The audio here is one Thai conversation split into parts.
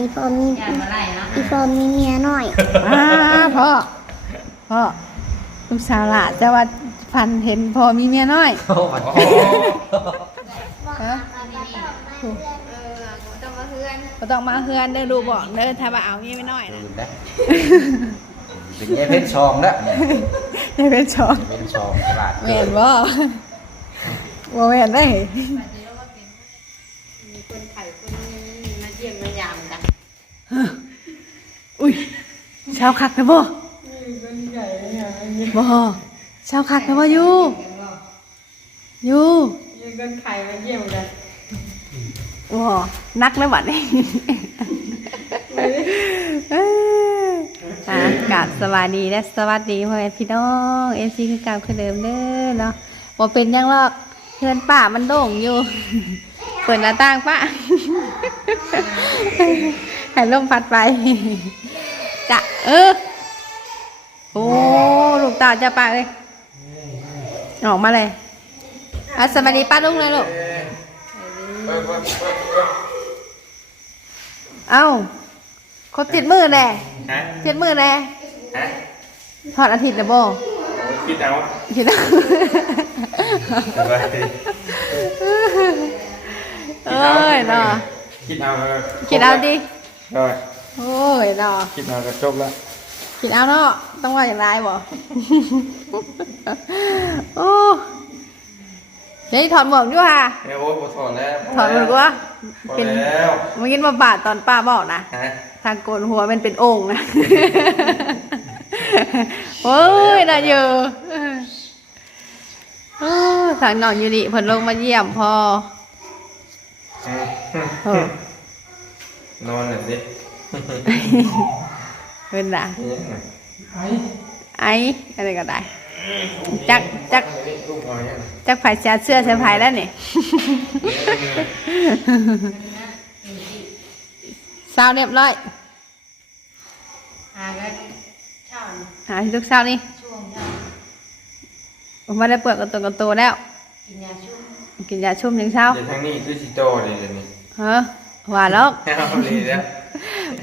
อีพอมียานมาไล่เนาะอีพอมีเมียน้อยอ่าพ่อพ่อลูกสาวหละจะว่าพันเห็นพ่อมีเมียน้อยโอ้มันฮะต้องมาเพื่อนบ่ต้องมาเฮือนเด้อลูกบอกเด้อถ้าว่าเอาเมียไม่น้อยนะตื่นได้เป็นแย่เพชรชองแล้วอย่าเป็นชองเป็นชองตลาดแม่นบ่บ่แม่นได้ อุ้ยชาวคักไปบ่บ่ชาวคักไปบ่อยู่อยู่มีคนไข่มาเยี่ยมกันบ่นักแล้วบัดนี้เอ้ยอะกราบสวัสดีและสวัสดีพ่อแม่พี่น้องเอซีคือเก่าคือเดิมเด้อเนาะบ่เป็นหยังหรอกเพื่อนป้ามันโด่งอยู่ เปิดหน้าต่างป้า ให้ลมพัดไปจะเออโอ้ลูกตาจะปากเลยออกมาเลยอะสวัสดีป้าลุงเลยลูกเอ้าครบเจ็ดมือแน่ฮะเจ็ดมือแน่ฮะทอดอาทิตย์นะโบคิดเอาคิดเอาสบายเอ้ยเนาะคิดเอาเออคิดเอาดิ ได้โอ้ยเนาะคิดเอาก็จบแล้วคิดเอาเนาะต้องว่าอย่างไรบ่โอ้เดี๋ยวถอดหมวกด้วยค่ะเอ้ยโอ้ยบ่ถอนแล้วถอดหมวกวะพอเป็นแล้วเมื่อกี้มาบาดตอนป้าบอกนะฮะทางโกนหัวมันเป็นโอ่งนะโอ้ยน่าอยู่โอ้ทางน้องยูริเพิ่นลงมาเยี่ยมพออืมเออ นอนหน่อยสิเพิ่นน่ะนี่ยังไงไอ้อะไรก็ได้ จักจักลูกเอายังไงจักไผเสียเสื้อเสื้อไผแล้วนี่เศร้าเรียบร้อย หากันเช่าหาที่ทุกเศร้านี่ช่วงเช้าผมไม่ได้เปิดกระตัวกระตัวแล้ว กินยาชุ่มกินยาชุ่มถึงเช้าเดี๋ยวทางนี้คือสิโตเดี๋ยวเดี๋ยวนี้เฮ้อ ว่าแล้วเอาเลยแล้ว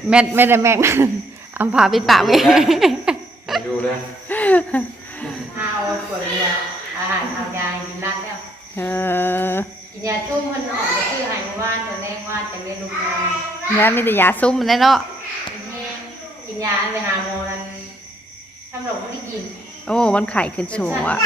แม่นไม่ได้แม่งเอาผ้าปิดปากไว้ดูนะเอาปวดเรืออาหารเอายากินรัดแล้วเออกินยาชุ่มมันออกไปชื่อหายว่านตอนแรกว่าจะไม่ลุกมาแม่มีแต่ยาซุ่มนั่นเนาะกินแห้งกินยาไปหาโมนั้นทำหลงไม่ได้กิน โอ้มันไข่ขึ้นสูงอะ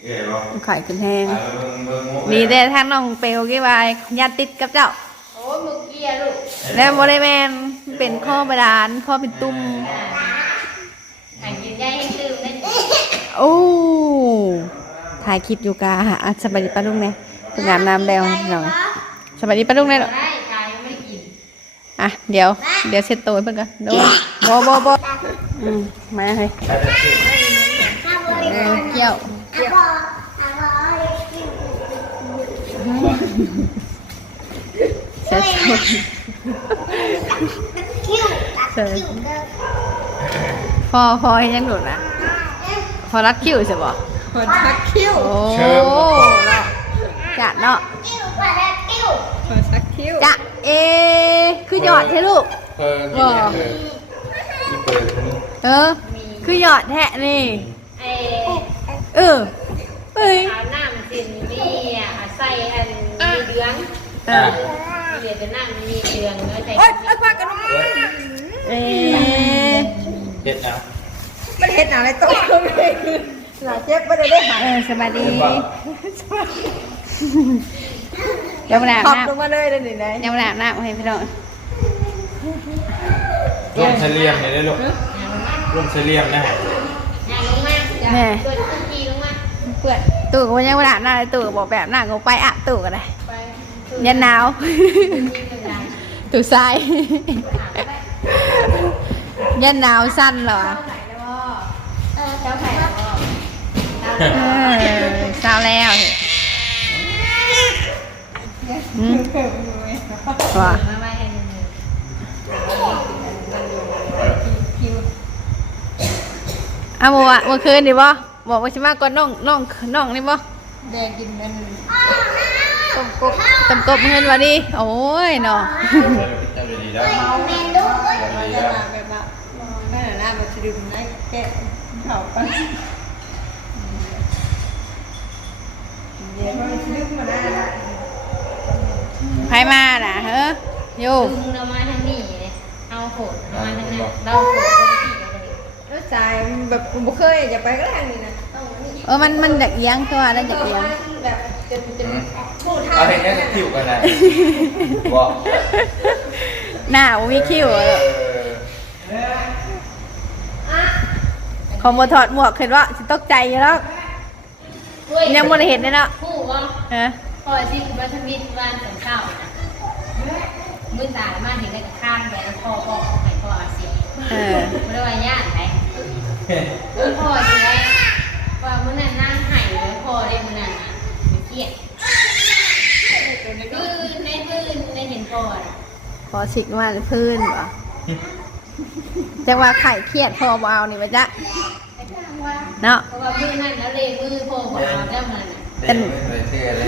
ไปเอ๋บ่มันไข่ขึ้นแห้งไปเบิ่งเบิ่งหมู่มีแต่ทางน้องเปลวกี่วายญาติติดกับเจ้า โอ้ยมึกเกียลูกแล้วโมได้แมนเป็นข้อบาดาลข้อเป็นตุ่มหายกินยาให้ตื่นได้โอ้ถ่ายคลิปอยู่กาอะสบายดีป้าลุงเนี่ยฝึกงานน้ำแล้วหน่อยสบายดีป้าลุงเนี่ยได้ชายยังไม่ได้กินอะเดี๋ยว เดี๋ยวเช็ดตัวให้เพื่อนกันโดนโบโบโบอืมมาให้ไปเดี๋ยวสิเออเกี่ยว เช็ดตัวเช็ดพอพอให้ยังหลุดนะพอรัดคิ้วใช่ปะคนทักคิ้ว โอ้เนาะจัดเนาะคนทักคิ้วจะเอ คือหยอดใช่ลูกเออกินเนี่ยเอออีเปิดคนนี้เออ คือหยอดแทะนี่ไอ้ เออเฮ้ยขาวน้ำสินนี่อะใส่อันมีเดืองเออมีเหลือแต่น้ำมีเดืองเนื้อใส่เอ๊ะเฮ็ดเอาเออสบายดีเดี๋ยวมาอาบขับน้ำลงมาเลยเลยนี่ไหนเดี๋ยวมาอาบน้ำให้พี่น้องร่วมเฉลี่ยมนี่ได้ลูกร่วมเฉลี่ยมนะฮะ ยางลงมาแม่เกิดขึ้นทีลงมา เปื่อนตู่ก็ยังมาอาบน้ำเลยตู่ก็บอกแบบหน้าก็ไปอาบตู่ก็ได้ไปยันหนาวนี่เป็นยังตู่ทรายยันหนาวสั้นเหรอเออเจ้าไข่แล้วก็เออเศร้าแล้วอืมว่ามาไว้ให้หนึ่งอะเมื่อวานเมื่อคืนดิบ่ บอกว่าชิมาก่อนน้องน้องน้องนี่บ่แดงกินมันเต้มกบต้มกบเงินวะดิโอ้ยเนาะเจ้าดีๆแล้วเอาแมนดูก็เจ้าดีๆแล้วแบบว่าแม่หน้ามันจะดึงได้แกะเขาไปเดี๋ยวมันจะดึงมาได้ไผมาน่ะเฮ้อโยดึงเรามาทางนี้เลยเอาโหดเอามาทางนั้นเราโหด ตรงที่เราเลยแล้วจ่ายแบบบ่เคยอย่าไปก็ได้นี่นะต้องอันนี้เออมันมันอยากเอียงตัวอะไรอยากเอียงแบบจนจนพูดท่าเอาเห็นแค่คิวกันนะบอกหน้าบ่มีคิ้วอะขอมาถอดหมวกเห็นว่าสิตกใจอยู่แล้วยังบ่ได้เห็นเลยเนาะผู้ว่าฮะพอที่คุณวัฒมิตรบ้านสองเศร้านะมือตามาเห็นได้กับข้างไปแล้วพ่อพ่อไข่พ่ออาเซียเออไม่ได้ว่าญาติไหน คุณพ่อใช่ไหมว่ามื่อนั้นนั่งไห้ไว้พ่อได้มื่อนั้นนะไม่เครียดคือในพื้นในเห็นพ่อน่ะขอฉิกมาพื้นบ่จังว่าไข่เครียดพอบ่เอานี่ว่จ๊ะเนาะ เพราะว่ามื่อนั้นแล้วเลยมือพ่อบอกเอาแล้มันน่ะเป็นยเท่เลย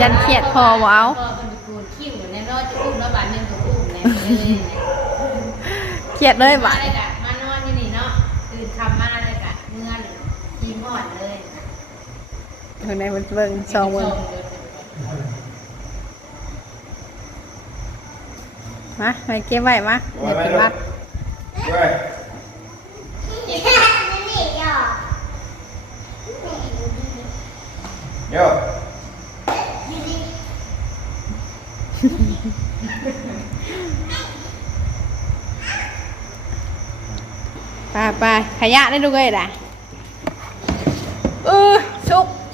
ยันเครียดพอบ่เอาพ่อเป็นตะกูลคิ้วในรอดจะอุ้มแล้วบาดหนึงก็อุ้มเลยเลยเครียดเลยบ่ มาเลยกะมานอนอยู่นี่เนาะตื่นคำมาเลยกะเมื่อนยิ้มหอดเลย เพิ่นได้เพิ่นเบิ่งซองเบิ่งมาไปเก็บไ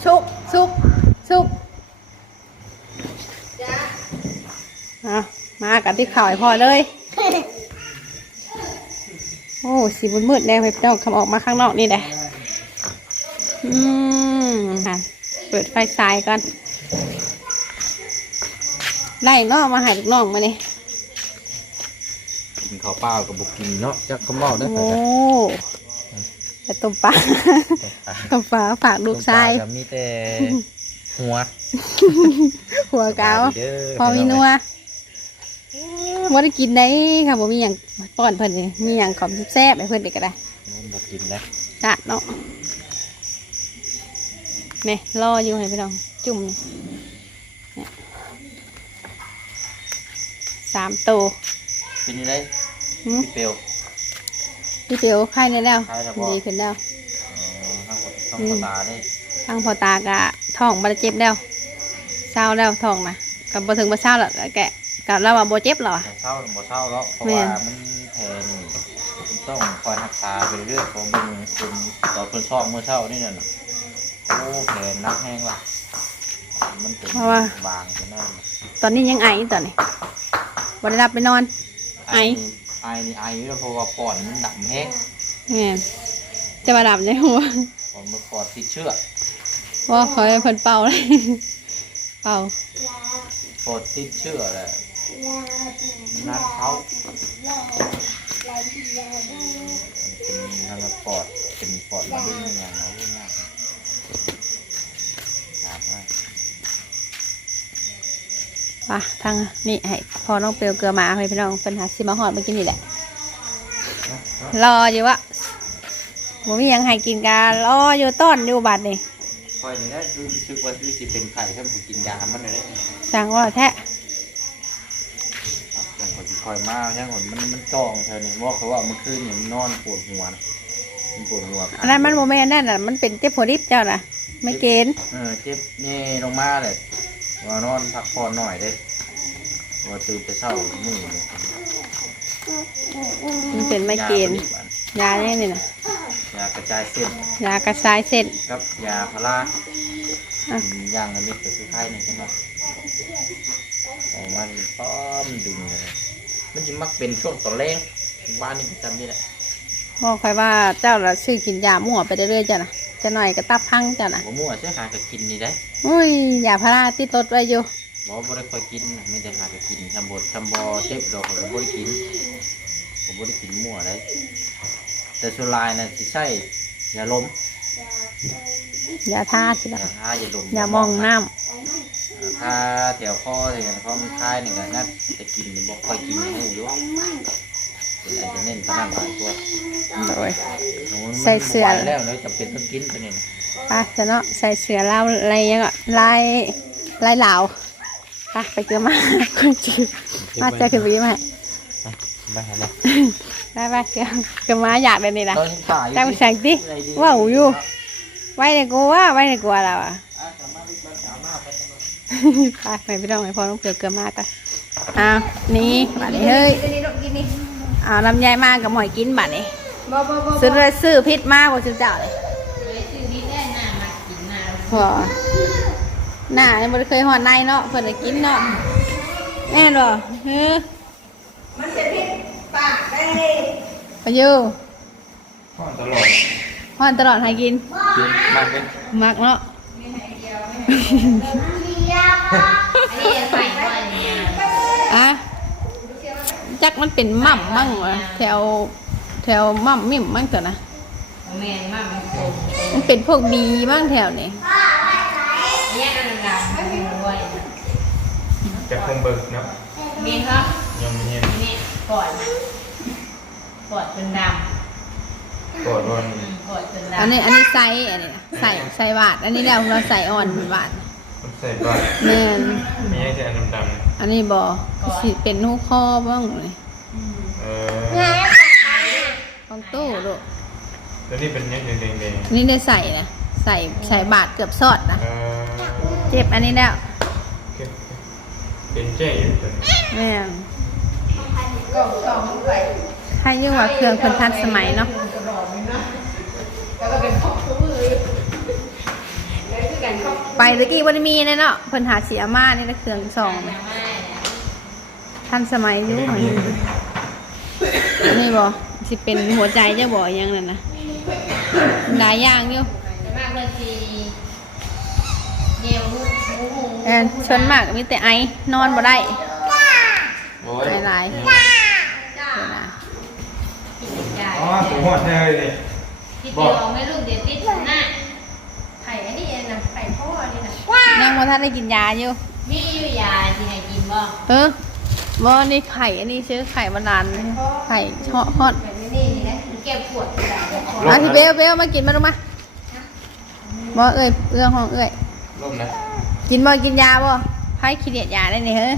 ว้มาเดี๋ยวเป็นวัดเว้ยโย่ไปไปขยะได้ดูเลยล่ะเออชุกชุกชุกชุกเอามากันที่ข่าวให้พอเลย โอ้สีบุญมืดแดงไปเจ้าคำออกมาข้างนอกนี่แหละอืมค่ะเปิดไฟสายก่อนไล่นอกมาใหายลูกน้องมาเนี่ยกินข้าวเปล่ากับบุกกินเนาะจักคำเล่าเด้อโอ้ แต่ต้มปลาต้มปลาฝากลูกชายมีแต่หัว หัวเกาเด้อพอมีนัวว่าได้กินได้ค่ะบ่มีอย่างป้อนเพิ่นนี่มีอย่างของแซ่บๆให้เพิ่นได้ก็ได้บุกกินนะจัดเนาะเนี่ยรออยู่ให้พี่น้อง จุ่มนี่เนี่ยสามตัวเป็นยังไงหืมพี่เปียว พี่เจียวไข่ได้แล้ว ไข่แล้วบ่ ดีขึ้นแล้ว อ๋อทั้งหมดต้องกระตาเนี่ยทางพอตากะท้องบ่ได้เจ็บแล้วเศร้าแล้วท้องนะกับบ่ถึงบ่เศร้าแล้วแกะกับเราว่าบ่เจ็บหรอ แต่เศร้าบ่เศร้าแล้วเพราะแม่ว่าน มันแทนมันต้องคอยรักษาไปเรื่อยๆของเป็นเป็นต่อเพิ่นซ่อมเมื่อเช้านี่น่ะน่ะโอ้แผลนักแห้งว่ะมันเป็นบางจนนั่นตอนนี้ยังไออยู่ตอนนี้บ่ได้รับไปนอน ไอไอนี่ไอแล้วเพราะว่าปอดมันดำแห้งแม่นจะมาดับในหัวปอดมันปอดติดเชื้อว่าคอยเพิ่นเป่าเลยเป่าปอดติดเชื้อแหละนัดเขาเป็นทางปอดเป็นปอดมาด้วยอย่างเราพูดมากถามว่า ป่ะทางนี่ให้พอน้องเปลวเกลือมาให้พี่น้องเพิ่นหาสิมาหอดมากินนี่แหละ รออยู่วะบ่มีหยังให้กินการออยู่ต้อนอยู่บัดนี่คอยนี่นะรู้สึกว่ารู้สึกเป็นไข่ถ้าผมกินยามันเลยได้สั่งว่าแท้ยังคอยคอยมายังคนมันมันจ้องเธอนี่บอกเขาว่าเมื่อคืนเนี่ยมันนอนปวดหัวนะมันปวดหัวอันนั้นมันโมแม่นนั่นน่ะมันเป็นเจ็บหัวดิบเจ้าน่ะ ไม่เกณฑ์เออเจ็บนี่ลงมาเลย ว่านอนพักผ่อนหน่อยเด้ว่าตื่นไปเศร้ามือเลยมันเป็นไม่เกณฑ์ยาตัวนี้ยาเนี่ยนี่น่ะยากระจายเส้นยากระชายเส้นกับยาพาราอะกินย่างอันนี้เกิดคือไข้นี่ใช่ไหมออกมาป้อมดึงเลยมันจะมักเป็นช่วงตอนแรงบ้านนี่ประจำนี่แหละบอกใครว่าเจ้าละชื่อกินยามั่วไปเรื่อยๆจ้ะน่ะ จะหน่อยกระตับพังจ้ะน่ะผมมั่วใช่หาก็กินนี่ได้อุ้ยยาพาราติดรถไว้อยู่บอกบ่ได้ค่อยกินไม่ได้หาก็กินทำบดทำบอเจ็บดอกผมบ่ได้กินผมบ่ได้กินมั่วได้แต่สุรายน่ะสิใช่ยาลมยาทาสิละยาทายาลมยามองน้อ่าถ้าาแถวคอแถวคอมันคลายนี่ก็น่าจะกินบ่ค่อยกินหมูอยู่ เป็นอาจจะเน้นตอนนั้นหลายตัวโอ้ยหนูมันใส่เสื้อ บ่ไหวแล้วเลยจำเป็นต้องกินตัวนี้นะไปจะเนาะใส่เสื้อลาวอะไรยังอะลายลายเหลาวไปไปเจอมา คนจืดมาเจอคือวีมาไม่เห็นเลยได้ไปเจอเจอมาอยากเลยนี่นะตอนนี้ถ่ายจังแสงดิว้าวอยู่ไว้ในกูว่าไว้ในกูเราอะ ไปไปพี่น้องไปพอต้องเกลือเกลือมากกันอ้าวนี่บัดนี้เฮ้ย กินนี่ลูกกินนี่ เอาลำไยมากกับหมอยกินบัดนี้บ่บ่บ่ซื้อเลยซื้อพิษมากกว่าซื้อเจ้าเลยเลยซื้อนี่ได้หน้ามากินหน้าพอหน้ายังไม่ได้เคยหอดในเนาะเพิ่นได้กินเนาะแม่นบ่เฮ้อมันจะพิษปากได้ไปอยู่พ่อตลอดหอดตลอดให้กินกินมากเลยมักเนาะอันนี้ใส่ไว้เนี่ย อะ จักมันเป็นหม่ำมั่งวะแถวแถวหม่ำมิ่มมั่งเถอะนะแม่นมากมันโกงมันเป็นพวกบีมั่งแถวนี้เนี่ยอันนั้นดำมันไว้จะคงเบิกเนาะมีครับยังมีเห็นมีปอดนะปอดจนดกดวันำปอดจนดำอันนี้อันนี้ไซส์อันนี้นะใส่ใส่บาทอันนี้เราเราใส่อ่อนบาทมันใส่บ้านแม่นมีให้แต่อันดำ อันนี้บอสิเป็นหูคอบ้างเลยๆเออของตู้ลูกแล้วนี่เป็นเนี้ยแดงๆแดงนี่ได้ใส่นะใส่ใส่บาทเกือบซอดนะๆเออเจ็บอันนี้แล้วเป็นแจ้อยู่ตัวนี้แม่นกล่องกล่องลงไปใครยังว่าเครื่องคนทันสมัยเนาะแล้วก็เป็นของตัวมือแล้วคือกันของไปตะกี้วันมีแน่เนาะเพิ่นหาเสียมานี่ละเครื่องสองยังไม่เนี่ย ทันสมัยอยู่หอยอันนี้บอสิเป็นหัวใจเจะบ่ยังนั่นนะหลายอย่างอยู่จะมากเลยทีเยี่ยวหูหูหูแอนชนมากมีแต่ไอนอนบ่ได้โอ้ยหลายๆเดี๋ยวนะติดใจอ๋อตัวหอดแท้เลยนี่ติดเดียวไม่ลูกเดี๋ยวติดหน้าไข่อันนี้เองนะไข่พ่อนี่นะยังบ่ทันได้กินยาอยู่มีอยู่ยาที่ให้กินบ่เออ บ่นี่ไข่อันนี้ซื้อไข่มานานไข่เชาะฮอดแบบนี้นี่นี่นะเก็บขวดกระดาษอะพี่เบลเบลมากินมาลงมาบ่เอ้ยเอื้องห้องเอ้ยร่มนะกินบ่กินยาบ่ไผขี้เดียดยาได้นี่เฮ้ย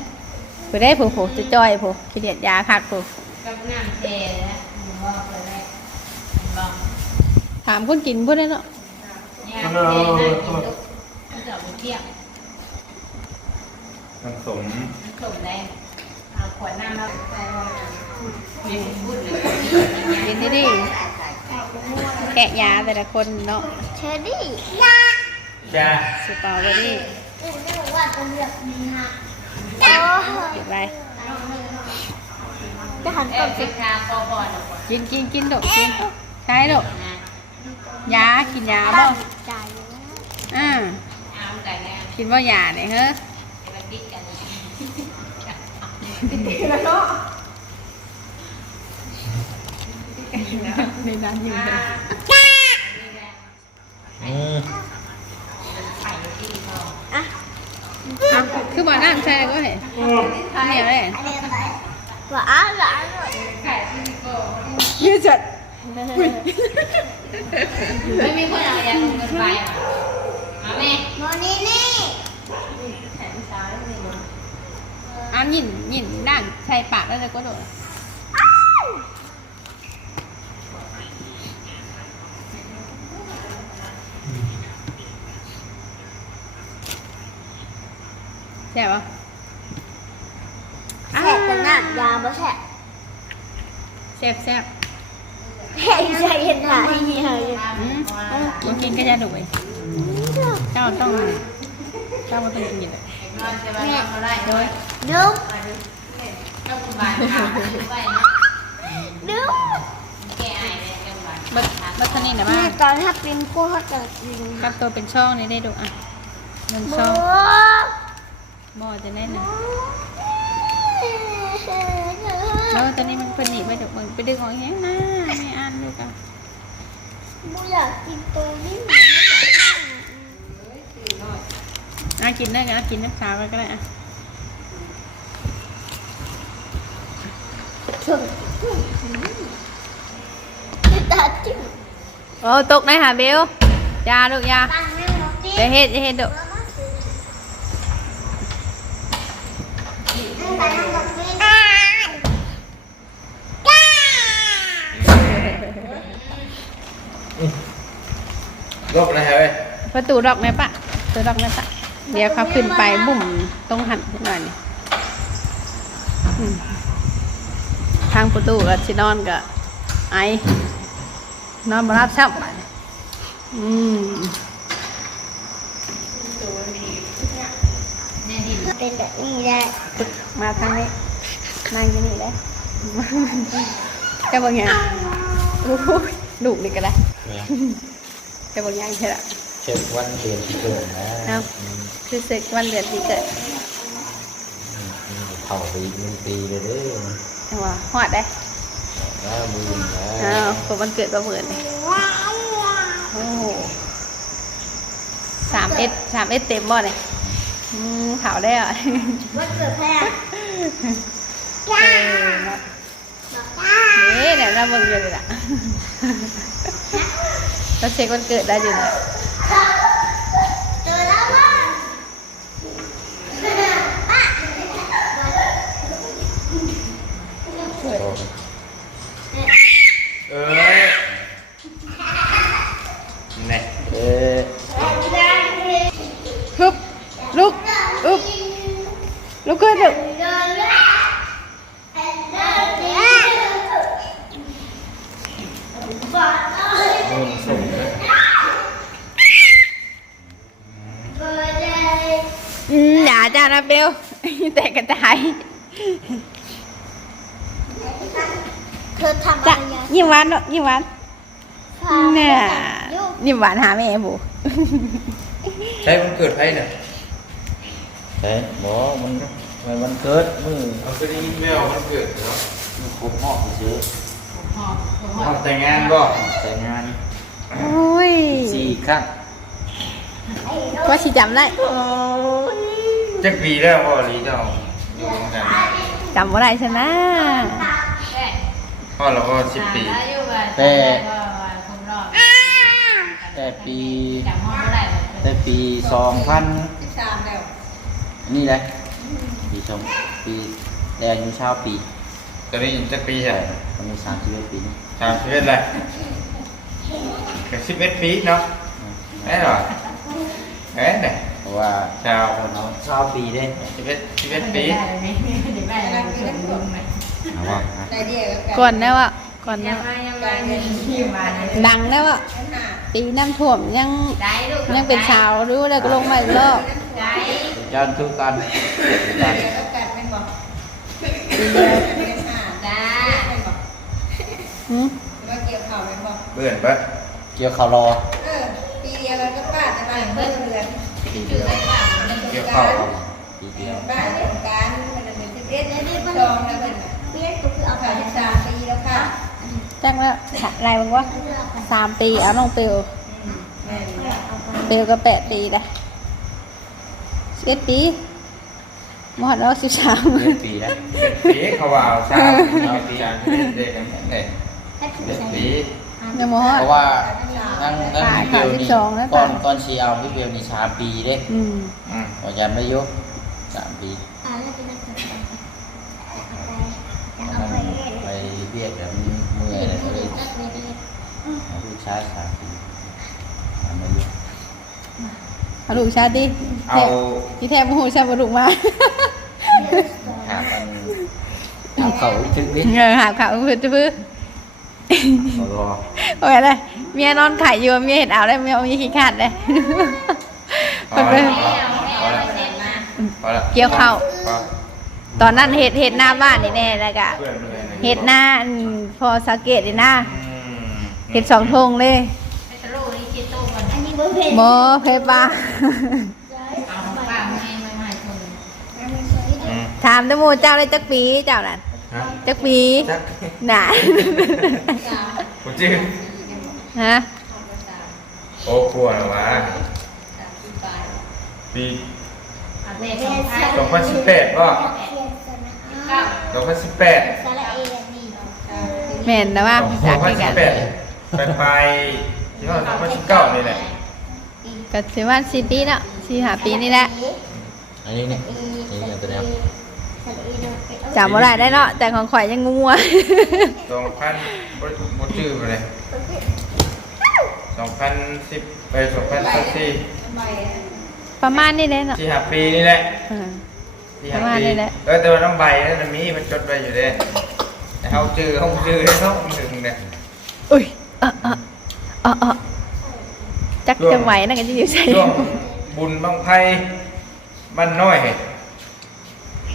ผู้ได้ผู้ผู้จะจ้อยผู้ขี้เดียดยาคักผู้กับน้ำเทนะมึงว่าไปได้บ่ถามคนกินผู้ได้เนาะยาเทน่ากินลูกมันจะเอาไปเที่ยวมันสมมันสมแรง เอาขวดน้ำมาใส่ห้องน้ำมีพูดเลยกินที่นี่แกะยาแต่ละคนเนาะเชอรี่จ้าสตรอเบอรี่ว่าจะเลือกนี่ฮะเก็บไรจะหันเอ๊ะสิคาปอบอดอกกินกินกินดอกกินใช้ดอกนะยากินยาบ่จ่ายอ่าเอาแต่งานกินบ่ยาเนี่ยเฮ้อไป ติดกันแล้วเนาะในร้านอยู่เลยอืมออะคือบ่น้ำใช่ก็เห็นเหนียวเลยว่าอะไรไข่ที่พอยืดจัดไม่มีคนเอายาลงเงินไปอะเอาแม่โมนี่นี่ แขนซ้ายนี่ อ้ามยินยินด่างใส่ปากแล้วเลยก็โดดใช่ปะแฉกกันน่ะยาบ่แฉกแซ่บแซ่บแฉกใจเย็นหน่อยเฮียอืมกินกินก็จะดุยเจ้าต้องเจ้าก็ต้องกินเลยนอนจะไปนอนเท่าไรโดย ดุ๊กเจ้าคุณบาทถามไปนะดุ๊กแกอายเลยเจ้าบาทบัดบัดเทานี่นะแม่มาตอนถ้าเป็นพวกเขาจะกินกับตัวเป็นช่องนี่ได้ดูอะหนึ่งบุช่อง๊กบ่จะได้หนึ่งแล้วตอนนี้มันเป็นหนีไปเดี๋ยวมึงไปดึงของแห้งนะไม่อ่านดูกันบุอยากกินตัวนี้อะกินได้ก็อะกินน้ำชาไปก็ได้อะ โอ้ตกได้ค่ะเบลยาลูกยาจะเฮ็ดจะเฮ็ดดุลบนะฮะเว้ยประตูดอกไหมปะประตูดอกไหมปะเดี๋ยวเขาขึ้นไปบุ่มตรงหันหน่อยนี่อืมทาง ประตูก็ชินอนกับไอนอนมารับชับไปอืมเป็นแบบนี้ได้มาทางนี้นั่งที่นี่ได้จะบอกไงดุนี่ก็ได้จะบอกยังใช่ละเช็ควันเดือนที่เกิดนะเอาคือเสกวันเดือนที่เกิดเผาไปหนึ่งปีเลยเด้อเอา ว่าหอดได้แล้วมือนะอ้าวผมวันเกิดประเมินเลยโอ้โหสามเอสสามเอสเต็มบ่เลยอืมเผาได้เหรอวันเกิดแพ้เออเนาะนี่เนี่ยเราเบิ่งอยู่เลยล่ะเราเช็ควันเกิดได้อยู่เนี่ย เจอแล้วว่า เอ้ยนี่ เอ๊ะ ฮึบลุกอึบลุกขึ้นลุก มือ ส่งนะอืมอย่าจ้านะเบลแตกกระจายเธอทำอะจ้ะไรเนี่ยยิ้มหวานเนอะยิ้มหวานเนี่ยยิ้มหวานหาแม่บูใช้มันเกิดไพ่เนี่ยเอ๊ะบอกมันมันวันเกิดมือเอาไปนี่ไม่เอามันเกิดเหรอมือครบหอบซื้อเอาแต่งงานบ่แต่งงาน โอ้ยสี่ครั้งว่าสิจำได้จักปีแล้วพ่อลีเจ้าอยู่ร่วมกันจำว่าได้ชนะพ่อเราก็สิบปี แต่ แต่ปีจำห้องเท่าไหร่แต่ปีสองพันสิบสามแล้วนี่แหละปีสองปีแต่อายุชาวปีตอนนี้จักปีใช่ใช่มันมีสามสิบเอ็ดปีนี่สามสิบเอ็ดเลย กับสิบเอ็ดปีเนาะได้หรอเอ๊ะเนี่ยเพราะว่าชาวเนาะชาวปีเด้สิบเอ็ดสิบเอ็ดปีนั่งกินน้ำส้มไหมเอาว่าได้เดียวกันก่อนนะว่าก่อนนะการเงินที่มาเนี่ยดังนะว่าห้าปีน้ำท่วมยังยังเป็นชาวรู้เลยก็ลงมาอีกรอบจานทุกกันทุกกันเดียวกันเป็นบอกปีเดียว เป็นบอกเบื่อปะเกี่ยวข่าวรอเออปีเดียวเราก็ป้าจะมาอย่างเพื่อนเดือนปีเดียวเกี่ยวข้าวปีเดียวบ้านสงการมันเป็นสิบเอ็ดจองแล้วเป็นเปี้ยก็คือเอาเอาไปผ่านสามปีแล้วค่ะจังแล้วอะไรบ้างวะสามปีเอาน้องเปลวแม่นเปลวก็แปดปีได้สิบเอ็ดปีมหอดเราสิบสามเจ็ดปีแล้วเป็นปีเขาว่าเอาชาวเป็นปีอะเด็กกันเนี่ยให้ถือเป็นใส่ปี ยังมหอด เพราะว่านั่งนั่งขาพี่เบลขาสินี่บสองแล้วก่อนค่ะก่อนชีเอาพี่เบลนี่ชาปีเด้อืมอืมพอจะไม่ยุสามปีอ่าแล้วเป็นนักศึกษาเอานั่งไปเล่นไปเบียดแบบเมื่อยอะไรก็เลยนักเรียนเล่นเอาผู้ชายสามปีทำไม่ยุเอาลูกชาติดิเอาพี่แทบโมโหชาบลูกมาหากันทำเขาถึงนิดเออหาข่าวพื้นพื้น ขอรอโอ้ยเลยเมียนอนไข่อยู่เมียเห็นเอาได้เมียเอามีขี้ขาดเลยพเพิ่อนไปแล้วพอแล้วพอแล้วเกี่ยวข้าวพอตอนนั้นเห็ดเห็ดหน้าบ้านนี่แน่แล้วก็เพื่อนเพื่อนเห็ดหน้าอันพอสังเกตเลยนะอืมเห็ดสองทงเลยอันนี้เบอร์เพนโมเพปาอืมถามตะโมเจ้าได้จักปีเจ้านั่นฮะ จักปีจักน่ะผมจื้อฮะโอ้กลัวเหรอวะปีเลขของไทยสองพันสิบแปดก็เก้าสองพันสิบแปดแม่นนะว่าสพี่อสางพันคือสิกับนแปดไปไปที่ว่าสองพันสิบเก้านี่แหละก็ถือว่าสี่ปีแล้วสี่หาปีนี่แหละอันนี้เนี่ยนี่เนี่ยตัวเนี้ย จำบ่ได้ได้เนาะแต่ของข่อยยังงัวสองพันบริบทชื่อไปเลยสองพันสิบไปสองพันสิบสี่ประมาณนี้เลยเนาะที่หาปีนี่แหละอ่าที่หาประมาณปีนี้แหละเออแต่ว่าน้ำใบนั่นมันมีมันจดไว้อยู่เลยแต่เขาจือเขาจือให้เขาถึงเนี่ยอุ้ยเออเออเออเออจักจะไหวนะกันจะอยู่ใส่ช่วงบุญบังไพบ้านน้อย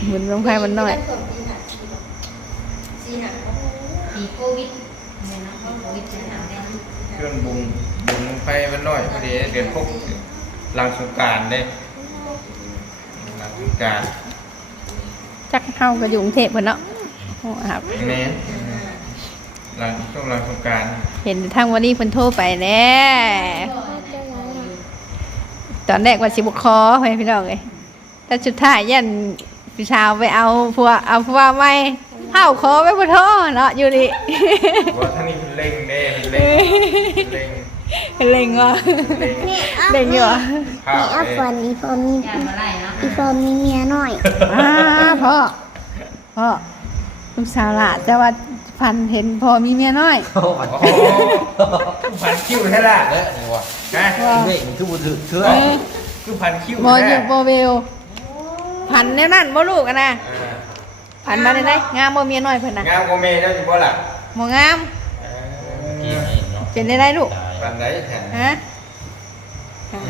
หมุนลงไปมันหน่อยปีโควิดเนี่ยเนาะเพราะโควิดจะหาได้เพื่อนบุญบุญบังไพบ้านน้อยพอดีเดือนพกหลังสงกรารเด้หลังสงกรารจักเข้าก็อยู่กรุงเทพเพิ่นเนาะโอ้ครับแม่นหลังช่วงหลังสงกรารเห็นทางวันนี้เพิ่นโทรไปแน่ตอนแรกว่าสิบ่คอไปพี่น้องเอ้ยแต่สุดท้ายยัน พี่ชาวไปเอาผัวเอาผัวใหม่เฮาขอไปบ่โทรเนาะอยู่นี่ ว่าท่านนี้เป็นเล็งเด้เป็นเล็งเป็นเล็งเล็งว่ะเล็งเล็งอยู่ว่ะข้าวนี่อัฟเด้ฟอนอีฟอนมียานมาไล่เนาะอีฟอนมีเมียน้อยอ่าพ่อพ่อลูกสาวละแต่ว่าพันเห็นพ่อมีเมียน้อยโอ้มันโอ้โหพันคิ้วแท้ล่ะเละนี่ว่ะฮะเด็กมันคือบุตรเชื่อเออคือพันคิ้วบอแท้อยู่บอเวล พันแนวนั้นบ่ลูกอะนะเออพันมาได้ไดงามบ่เมียน้อยเพิ่นน่ะงามกว่าเมย์ได้อยู่บ่ล่ะบ่งาม เอกินอนี่เนาะเป็นได้ได้ลูกตายปันไหนแท้ฮะ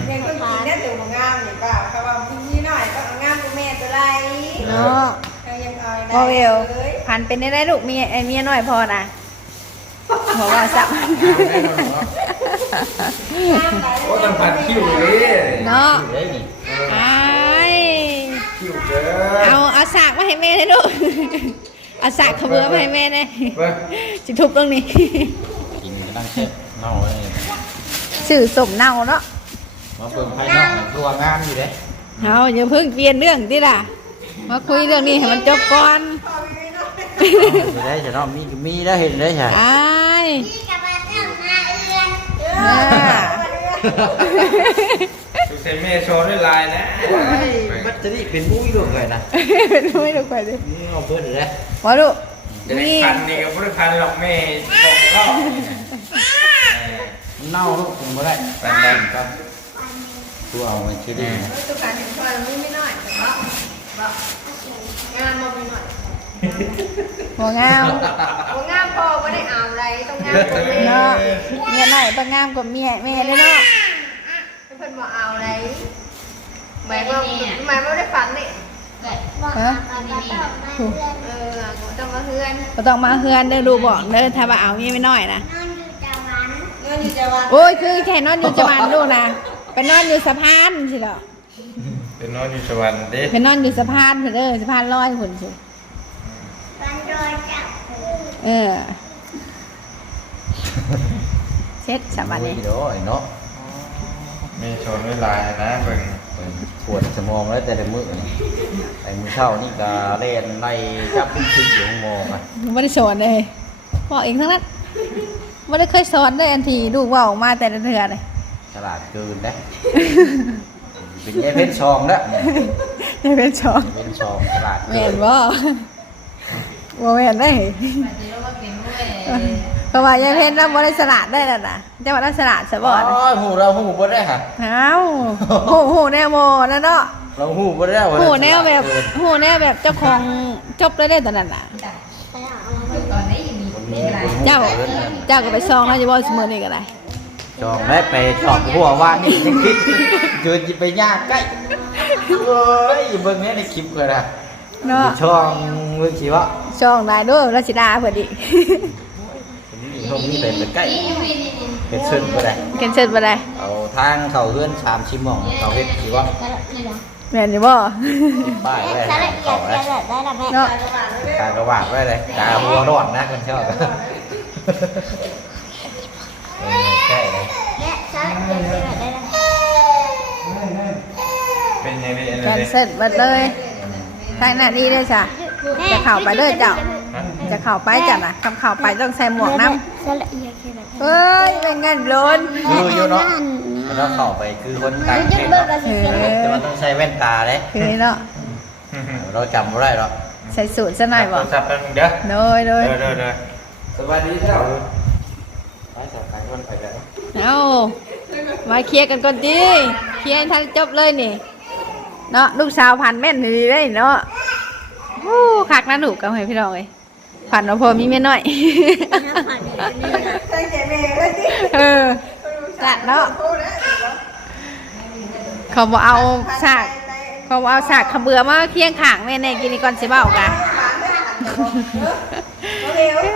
เด็กคนกินเนี่ยถึงงามนี่ป่าเขาว่าพี่น้อยก็งามกูแม่ตัวไรเนาะเขายังเอาได้บอเวลเลยพันเป็นได้ได้ลูกเมียไอ้เมียน้อยพอน่ะบอกว่าสับโอ้ต้องพันคิ้วเลยเนาะอยู่ได้นี่ไอ้ายคิ้ว เกินเอาเอาสากมาให้แม่ได้ลูกเอาสากขมือมาให้แม่ได้เบิ่งสิทุบตรงนี้กินก็ตั้งเช็ดเน่าเลยสื่อสมเนาเนาะมาเปิดภายนอกมันตัวงามอยู่เด้เอาอย่าเพิ่งเปลี่ยนเรื่องติล่ะมาคุยเรื่องนี้ให้มันจบก่อนอยู่ได้จะเนาะมีมีแล้วเห็นได้ใช่ไอ้ายพี่กับมาเจ้ามาเอือนน่าสุดเซเมโชว์ด้วยลายนะมันจะนี่เป็นมุ้ยด้วยเลยนะเป็นไม่ถูกไปดินี่เอาเบิดเลยมาดูจะได้นี่พันนี่กับพุทธพันหรอกแม่บอกรอบเออมันเน่าลูกผมไม่ได้ปันนั้นครับตัวเอาไว้คิดดีนะตุกการถึงพอแล้วไม่น้อยแต่ว่าบอกงามบ่มีน้อย หัวงามบ่งามพอบ่ได้เอาอะไรต้องงามกว่าแม่เนาะเมียหน่อยต้องงามกว่าเมียแม่เลยเนาะเพิ่นบ่เอาอะไรหมายว่าหมายว่าได้ฝันนี่เกิดบอกฮะกับมาเจ้ามาเอือนเออต้องมาเฮือนก็ต้องมาเฮือนเด้อลูกบอกเด้อถ้าว่าเอาเมียไม่น้อยนะนอนอยู่จาวันเงินอยู่จะวันโอ้ยคือแค่นอนอยู่จังหวัดลูกนะไปนอนอยู่สะพานสิเหรอเป็นนอนอยู่สวรรค์เด้ไปนอนอยู่สะพานเพิ่นเด้อสะพานลอยพุ่นสิ ฟันรอยจับเออเช็ดสวัสมุ้ดียเด้อเนาะเมโชว์ด้วยลายนะเบิ่งปวดสมองแล้วแต่ละมือนี่ไอ้มือเช้านี่ก็เล่นในจับพิ้งพิ้งอยู่มองอะไม่ได้สอนเลยบอกเองทั้งนั้นไม่ได้เคยสอนได้อันทีลูกว่าออกมาแต่ละเทือเลยฉลาดเกินได้เป็นไอ้เพชรชองแล้วจะเป็นสอนเป็นชองฉลาดแมเกินนบ่ บ่แมนได้มาเจอว่าเป็นด้วยเพราะว่ายายเพชรเราบ่ได้สลัดได้แล้วนะเจ้าว่าได้สลัดสะบอดอ๋อหูเราหูบ่ได้ค่ะเอ้าโหโหแนวโมนั่นเนาะเราหูบ่ได้ว่าโหแนวแบบโหแนวแบบเจ้าของจบได้ได้ตอนนั้นน่ะไปเอามาตอนนี้ยังมีคนนี้มีอะไรเจ้าเจ้าก็ไปซองแล้วจะบอกเสมอนี่ก็ได้ชองแล้วไปชอบหัวว่านี่ยังคิดเดินจะไปยากใกล้เอ้ยเบิ่งนี้ในคลิปเลยนะ เนาะช่องเมืองชีวะซองได้ด้วยราชดาเพิ่นอีกตรงนี้เป็นใกล้นี่อยู่นี่นี่เป็นเส้นก็ได้เคนเซิลบ่ได้เอาทางเขาเลื่อนชามชิมหม่องเขาเฮ็ดชีวะแม่นอยู่บ่ป้ายไว้สาให้ระเอียเขาดได้สาระได้ละแม่เนาะตากระหว่างไว้เลยตาหัวรอดนะคนชอบเออใกล้เลยแม่สาระเอียดสาระได้ละเป็นยังไงแคนเซิลหมดเลย ทางหน้านี้ด้วยจ้ะจะเข้าไปเด้อเจ้า จะเข้าไปจ้ะนะคำเข้าไปต้องใส่หมวกน้สละเอียดแค่ไหนำเอ้ยเป็นเงินโลนอยู่อยู่เนาะแล้วเข้าไปคือคนต่างประเทศเนาะเอแต่อว่าต้องใส่แว่นตาเลยคือเนาะเราจำไม่ได้หรอกใส่สูตรซะหน่อยบ่โทรศัพท์แป๊บนึงเด้อโดยโดยเด้อเด้อเด้อสวัสดีเจ้าไปสายคนไปแล้วเอามาเคลียร์กันก่อนดิเคลียร์ให้ท่านจบเลยนี่ เนาะลูกสาวพันแม่นดีเลยเนาะโอ้คักนะหนูกับให้พี่น้องเลยผ่านมาพอมีเมียน้อยตั้งใจแม่เลยสิเออจัดเนาะเขาบอกเอาฉากเขาบอกเอาฉากขบือมาเคียงขางแม่ในกินนี่ก่อนสิเบ้ากะเร็วเอ้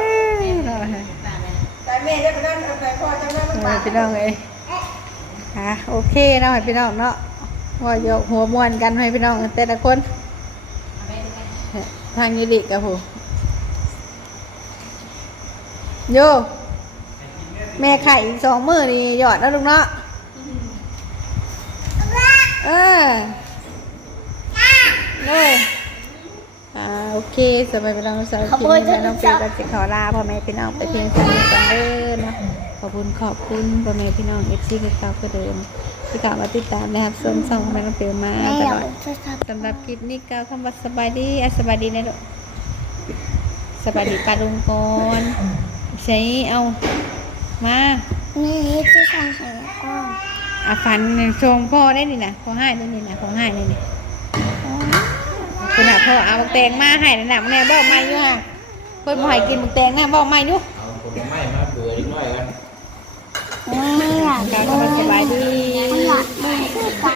ยเนาะแต่แม่จะไปนั่งแต่พ่อจะนั่งเอบ้าอนพี่น้องเลยค่ะโอเคเนาะให้พี่น้องเนาะ ว่าโยกหัวม้วนกันให้พี่น้องแต่ละคนทางยูริกับผู้โยแม่ไข่อีกสองมือนี่หยอดแล้วลูกเนาะเออเลยอ่าโอเคสบายไปน้องสาวคิดแม่น้องปีกับสิขอลาพ่อแม่พี่น้องไปเพียงแค่นี้ก่อนเด้อ ขอบคุณขอบคุณพ่อแม่พี่น้องเอฟซีกับเก่าก็เดิมที่กลับมาติดตามนะครับส่วนสองแม่น้องเปียวมาแม่ตอยาลกอดเป็นโทรศัพท์สำหรับคลิปนี้ก็คำว่าสบายดีอะสบายดีนะลูกสบายดีปลาลุงก่อนใช้เอามานี่ที่ทางหายก็อาฟันชงพ่อได้นี่นะพ่อให้ได้นี่นะพ่อให้ได้นี่คุณน่ะพ่อเอาบักแตงมาให้นะแม่บอกไม่อยู่ค่ะเพิ่นบ่ให้กินบักแตงนะบอกไม่อยู่เอาผลไม้มาเบื่อนิดหน่อยกัน ไม่อยากก็สบายดี